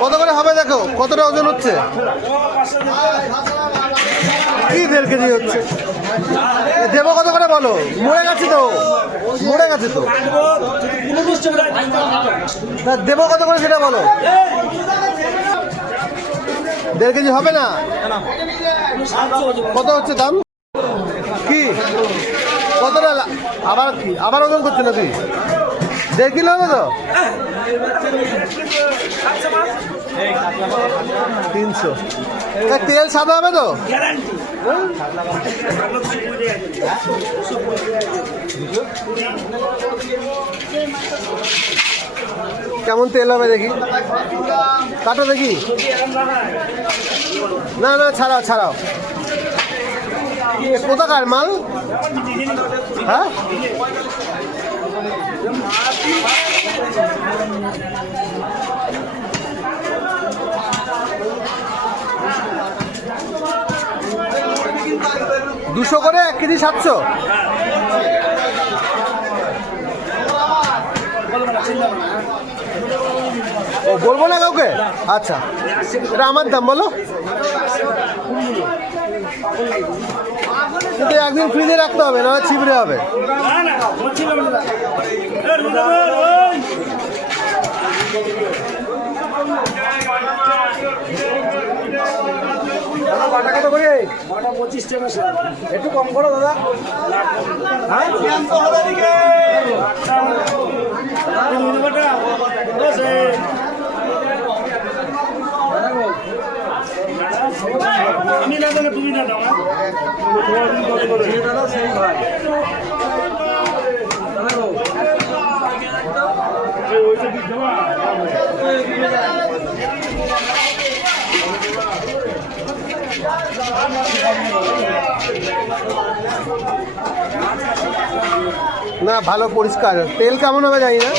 কত করে হবে দেখো? কতটা ওজন হচ্ছে? কি দেড় কেজি হচ্ছে? দেবো কত করে বলো? মরে গেছে তো। মরে গেছে তো। দেবো কত করে সেটা বলো। দেড় কেজি হবে না? কত হচ্ছে দাম? কি? কতটা আবার কি? আবার ওজন করছে নাকি? দেড় কিলো হবে তো? তিনশো। তেল সাদা হবে তো? কেমন তেল হবে দেখি? কাটো দেখি। না না, ছাড়াও ছাড়াও। কোথাকার মাল? হ্যাঁ? দুশো করে এক কেজি সাতশো। ও বলব না কাউকে? আচ্ছা। এটা আমার দাম বলো। কিন্তু একদিন ফ্রিজে রাখতে হবে না ছিবড়ে হবে। পঁচিশ টাকা একটু কম করো দাদা। না তুমি না দাও না ভালো পরিষ্কার। তেল কেমন হবে জানি না।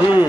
হুম।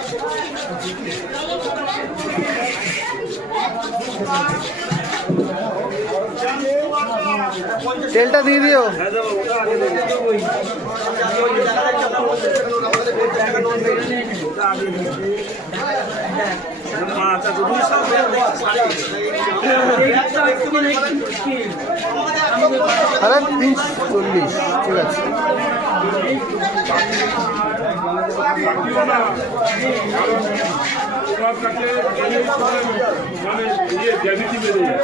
তেলটা দিয়ে দিও। আরে তিনশো চল্লিশ ঠিক আছে। সব কাছে মানে ইয়ে ডেভিটি বেড়ে যায়